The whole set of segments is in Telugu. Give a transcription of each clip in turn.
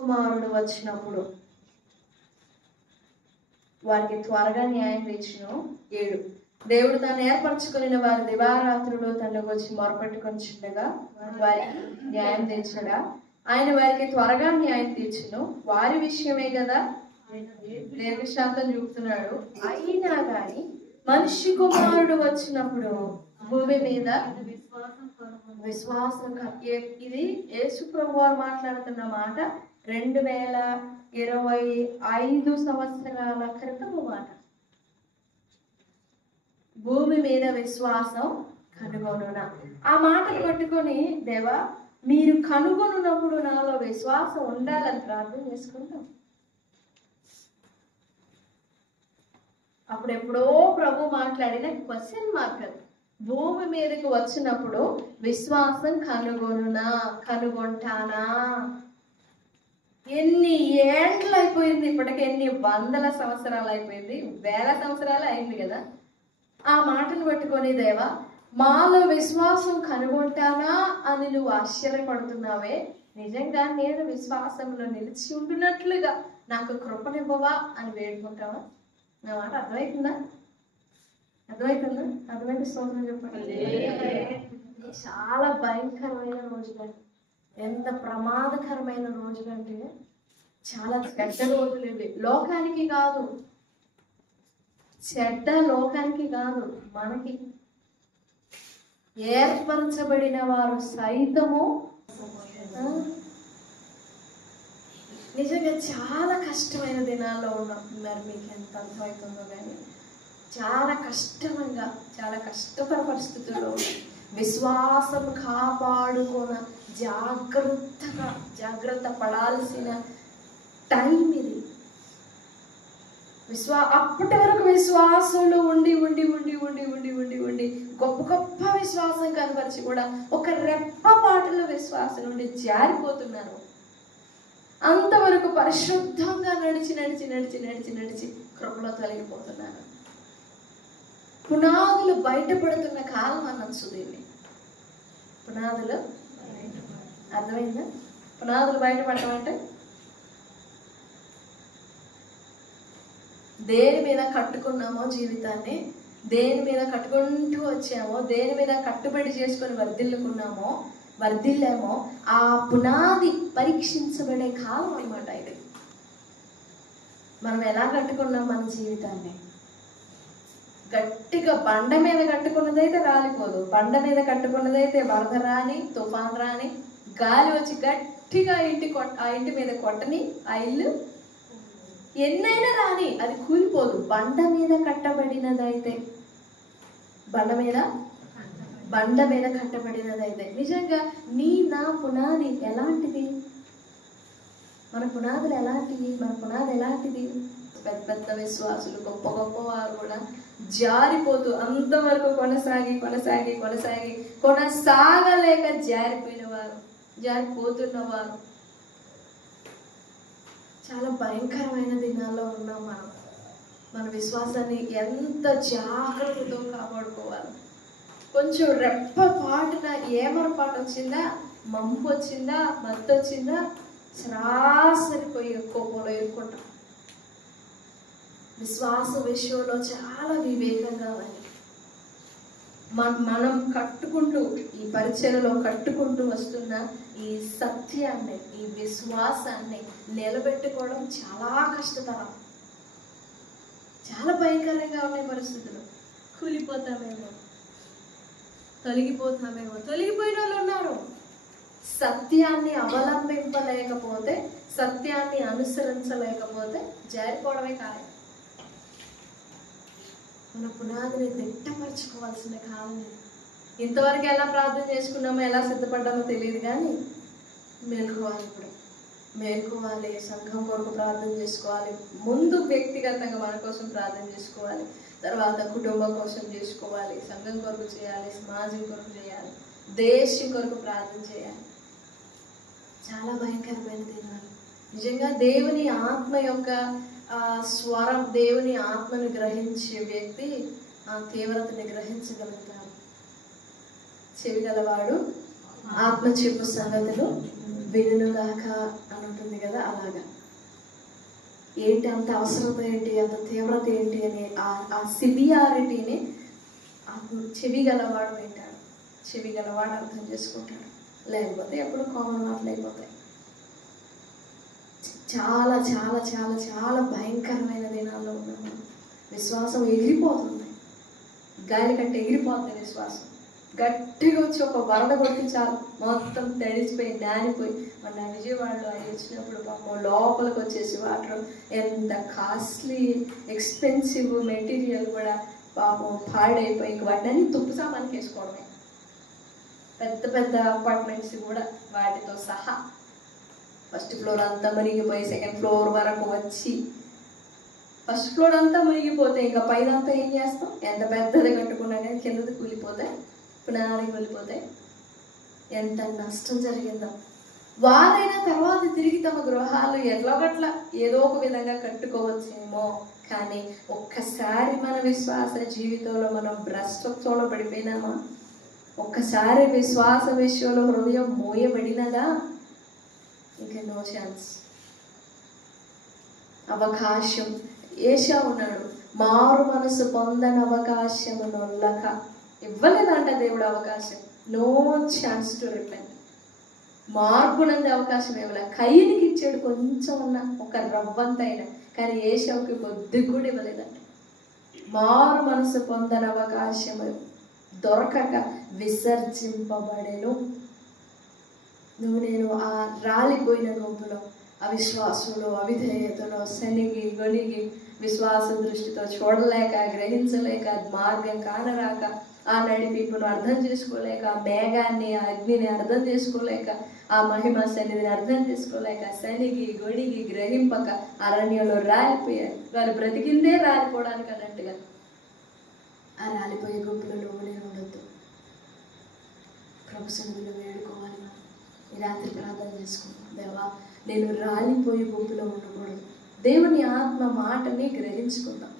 కుమారుడు వచ్చినప్పుడు వారికి త్వరగా న్యాయం తీర్చును. 7 దేవుడు తాను ఏర్పరచుకుని వారి దివారాత్రులు తనకు వచ్చి మొరపెట్టుకొని చిన్నగా వారికి న్యాయం తీర్చడా? ఆయన వారికి త్వరగా న్యాయం తీర్చును. వారి విషయమే కదా దీర్ఘశాంతం చూపుతున్నాడు. అయినా కానీ మనిషి కుమారుడు వచ్చినప్పుడు భూమి మీద విశ్వాసం ఇది యేసు ప్రభు వారు మాట్లాడుతున్న మాట 2025 సంవత్సరాల క్రితము మాట. భూమి మీద విశ్వాసం కనుగొనునా. ఆ మాటలు పట్టుకొని దేవా మీరు కనుగొనున్నప్పుడు నాలో విశ్వాసం ఉండాలని ప్రార్థన చేసుకుంటాం. అప్పుడు ఎప్పుడో ప్రభు మాట్లాడిన క్వశ్చన్ మార్క్ అది. భూమి మీదకి వచ్చినప్పుడు విశ్వాసం కనుగొంటానా? ఎన్ని ఏండ్లు అయిపోయింది, ఇప్పటికి ఎన్ని వందల సంవత్సరాలు అయిపోయింది, వేల సంవత్సరాలు అయింది కదా. ఆ మాటను పట్టుకొని దేవా మాలో విశ్వాసం కనుగొంటానా అని నువ్వు ఆశ్చర్యపడుతున్నావే, నిజంగా నేను విశ్వాసంలో నిలిచి ఉంటున్నట్లుగా నాకు కృపనివ్వవా అని వేడుకుంటావా? నా మాట అర్థమవుతుందా? అర్థమైతే స్తోత్రం చెప్పండి. చాలా భయంకరమైన రోజులండి. ఎంత ప్రమాదకరమైన రోజులంటే చాలా చెడ్డ రోజులు ఇవి. లోకానికి కాదు, చెడ్డ లోకానికి కాదు, మనకి ఏర్పరచబడిన వారు సైతము నిజంగా చాలా కష్టమైన దినాల్లో ఉన్నాం. మరి మీకు ఎంత అర్థమవుతుందో కానీ చాలా కష్టంగా, చాలా కష్టకర పరిస్థితుల్లో విశ్వాసం కాపాడుకోన జాగ్రత్త పడాల్సిన టైం ఇది. అప్పటి వరకు విశ్వాసంలో ఉండి ఉండి ఉండి ఉండి ఉండి ఉండి ఉండి గొప్ప గొప్ప విశ్వాసం కనపరిచి కూడా ఒక రెప్పపాటులో విశ్వాసం నుండి జారిపోతున్నారు. అంతవరకు పరిశుద్ధంగా నడిచి నడిచి నడిచి నడిచి నడిచి కృపలో తొలగిపోతున్నారు. పునాదులు బయటపడుతున్న కాలం అనొచ్చు దీన్ని. పునాదులు అర్థమైందా? పునాదులు బయటపడటం అంటే దేని మీద కట్టుకున్నామో జీవితాన్ని, దేని మీద కట్టుకుంటూ వచ్చామో, దేని మీద కట్టుబడి చేసుకొని వర్ధిల్లామో ఆ పునాది పరీక్షించబడే కాలం అన్నమాట ఇది. మనం ఎలా కట్టుకున్నాం మన జీవితాన్ని? గట్టిగా బండ మీద కట్టుకున్నదైతే రాలిపోదు. బండ మీద కట్టుకున్నదైతే వరద రాని, తుఫాన్ రాని, గాలి వచ్చి గట్టిగా ఆ ఇంటి మీద కొట్టని, ఆ ఇల్లు ఎన్నైనా రాని అది కూలిపోదు. బండ మీద కట్టబడినదైతే నిజంగా నా పునాది ఎలాంటిది? మన పునాదులు ఎలాంటివి? పెద్ద పెద్ద విశ్వాసులు, గొప్ప గొప్ప వారు కూడా జారిపోతూ అంతవరకు కొనసాగలేక జారిపోతున్నవారు. చాలా భయంకరమైన దినాల్లో ఉన్నాం మనం. మన విశ్వాసాన్ని ఎంత జాగ్రత్తతో కాపాడుకోవాలి. కొంచెం రెప్పపాటున ఏమరపాటు వచ్చిందా, మంపు వచ్చిందా, మత్తు వచ్చిందా, సరాసరిపోయి కోపంలో ఎదుర్కొంటాం. విశ్వాస విషయంలో చాలా వివేకంగా మనం కట్టుకుంటూ ఈ పరిచయలో కట్టుకుంటూ వస్తున్న ఈ సత్యాన్ని, ఈ విశ్వాసాన్ని నిలబెట్టుకోవడం చాలా కష్టతరం. చాలా భయంకరంగా ఉన్నాయి పరిస్థితులు. కూలిపోతామేమో, తొలగిపోయిన వాళ్ళు ఉన్నారు. సత్యాన్ని అవలంబింపలేకపోతే, సత్యాన్ని అనుసరించలేకపోతే జారిపోవడమే కాదు. మన పునాదిని దిట్టపరచుకోవాల్సిన కాలం ఇది. ఇంతవరకు ఎలా ప్రార్థన చేసుకున్నామో, ఎలా సిద్ధపడ్డామో తెలియదు కానీ మేల్కోవాలి. సంఘం కొరకు ప్రార్థన చేసుకోవాలి. ముందు వ్యక్తిగతంగా మన కోసం ప్రార్థన చేసుకోవాలి. తర్వాత కుటుంబం కోసం చేసుకోవాలి. సంఘం కొరకు చేయాలి. సమాజం కొరకు చేయాలి. దేశం కొరకు ప్రార్థన చేయాలి. చాలా భయంకరమైన దినాలు. నిజంగా దేవుని ఆత్మ యొక్క స్వరం, దేవుని ఆత్మను గ్రహించే వ్యక్తి ఆ తీవ్రతని గ్రహించగలుగుతాడు. చెవి గలవాడు ఆత్మ చెప్పు సంగతులు వినుగాక అని ఉంటుంది కదా, అలాగా. ఏంటి అంత అవసరత ఏంటి, అంత తీవ్రత ఏంటి అని ఆ సివియారిటీని చెవి గలవాడు వింటాడు, చెవి గలవాడు అర్థం చేసుకుంటాడు. లేకపోతే ఎప్పుడు కామన్ మాటలు అయిపోతాయి. చాలా చాలా చాలా చాలా భయంకరమైన దినాల్లో ఉన్నాము. విశ్వాసం ఎగిరిపోతుంది, గాలి కట్టి ఎగిరిపోతుంది విశ్వాసం. గట్టిగా వచ్చి ఒక వరద కొట్టి చాలు మొత్తం తడిసిపోయి నానిపోయి. మన విజయవాడలో అవి వచ్చినప్పుడు పాపం లోపలికి వచ్చేసి వాటర్, ఎంత కాస్ట్లీ ఎక్స్పెన్సివ్ మెటీరియల్ కూడా పాపం పాడైపోయి ఇంక వాటిని తుప్పు సామానికి వేసుకోవడమే. పెద్ద పెద్ద అపార్ట్మెంట్స్ కూడా వాటితో సహా ఫస్ట్ ఫ్లోర్ అంతా మునిగిపోయి సెకండ్ ఫ్లోర్ వరకు వచ్చి, ఫస్ట్ ఫ్లోర్ అంతా మునిగిపోతే ఇంకా పైన అంతా ఏం చేస్తాం? ఎంత పెద్దది కట్టుకున్నా కానీ కిందది కూలిపోతాయి, పునాదికి వెళ్ళిపోతాయి. ఎంత నష్టం జరిగిందో. వారైనా తర్వాత తిరిగి తమ గృహాలు ఎట్లగట్ల ఏదో ఒక విధంగా కట్టుకోవచ్చేమో, కానీ ఒక్కసారి మన విశ్వాస జీవితంలో మనం భ్రష్టత్వంలో పడిపోయినామా? ఒక్కసారి విశ్వాస విషయంలో హృదయం మోయబడినదా, ఇంకా నో ఛాన్స్. అవకాశం ఏషా ఉన్నాడు, మారు మనసు పొందని అవకాశము నొల్లక. ఇవ్వలేదంట దేవుడు అవకాశం. No chance to repent. మార్పునంది అవకాశం ఇవ్వలే. కయ్యనికి ఇచ్చాడు కొంచెం ఉన్న ఒక రవ్వంతైనా, కానీ ఏషావుకి కొద్ది కూడా ఇవ్వలేదంట. మారు మనసు పొందని అవకాశము దొరకక విసర్జింపబడెను. నేను ఆ రాలిపోయిన గుంపులో, అవిశ్వాసంలో, అవిధేయతలో, శనిగి గొనిగి, విశ్వాస దృష్టితో చూడలేక, గ్రహించలేక, మార్గం కానరాక, ఆ నడిపింపును అర్థం చేసుకోలేక, మేఘాన్ని, ఆ అగ్నిని అర్థం చేసుకోలేక, ఆ మహిమ సన్నిధిని అర్థం చేసుకోలేక, శనిగి గొడిగి గ్రహింపక అరణ్యంలో రాలిపోయారు. వారు బ్రతికిందే రాలిపోవడానికి అన్నట్టుగా. ఆ రాలిపోయే గుంపులో నేను ఉండొద్దు. ప్రభు సన్నిధిలో వేడుకోవాలి. ఈ రాత్రి ప్రార్థన చేసుకుంటాం. దేవా, నేను రాలిపోయే గుంపులో ఉండకూడదు. దేవుని ఆత్మ మాటని గ్రహించుకుందాం.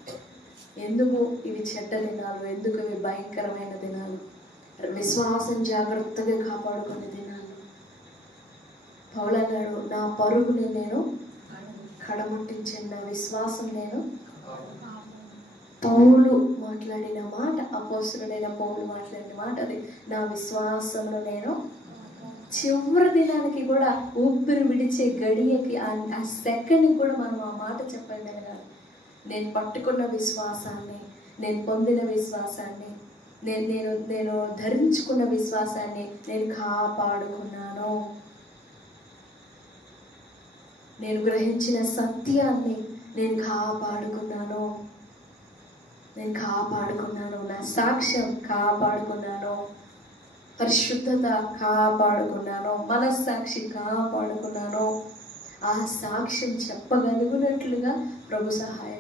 ఎందుకు ఇవి చెడ్డ దినాలు, ఎందుకు ఇవి భయంకరమైన దినాలు, విశ్వాసం జాగ్రత్తగా కాపాడుకునే దినాలు. పౌలు అన్నాడు, నా పరుగుని నేను కడముట్టించిన, నా విశ్వాసం నేను. పౌలు మాట్లాడిన మాట, అపోస్తలుడైన పౌలు మాట్లాడిన మాట అది. నా విశ్వాసంలో నేను చివరి దినానికి కూడా, ఊపిరి విడిచే గడియకి, ఆ సెకండ్కి కూడా మనం ఆ మాట చెప్పండి కదా. నేను పట్టుకున్న విశ్వాసాన్ని, నేను పొందిన విశ్వాసాన్ని, నేను ధరించుకున్న విశ్వాసాన్ని నేను కాపాడుకున్నాను. నేను గ్రహించిన సత్యాన్ని నేను కాపాడుకున్నాను. నా సాక్ష్యం కాపాడుకున్నాను, పరిశుద్ధత కాపాడుకున్నాను, మనస్సాక్షి కాపాడుకున్నాను. ఆ సాక్ష్యం చెప్పగలిగినట్లుగా ప్రభు సహాయం